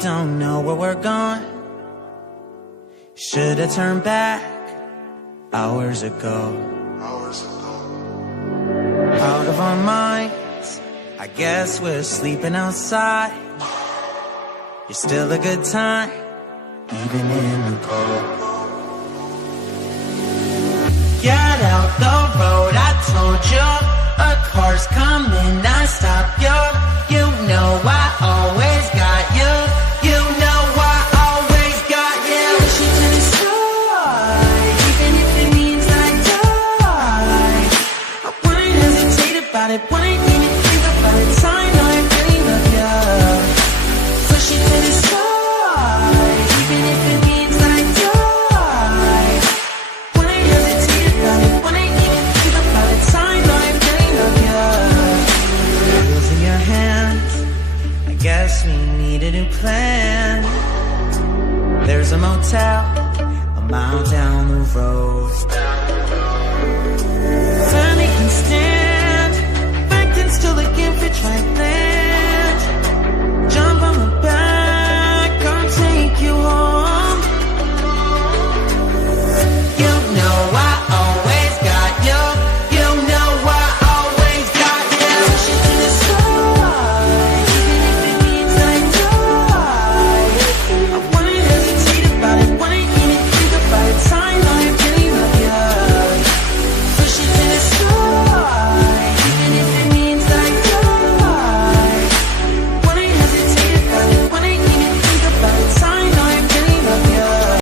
don't know where we're going. Should've turned back hours ago. Out of our minds, I guess we're sleeping outside. You're still a good time, even in the cold. Get out the road, I told you. A car's coming, I stop you. You know I always got you. You know I always got you. Pushing to the side, even if it means I die. I wouldn't hesitate about it, wouldn't even think about it. Time I really love you. Pushing to the side, even if it means I die. Wouldn't hesitate about it, wouldn't even think about it. Time I really love you. Wheels in your hands, I guess we need a new plan. There's a motel a mile down the road. Family can stand, back then still looking for dry land. Jump on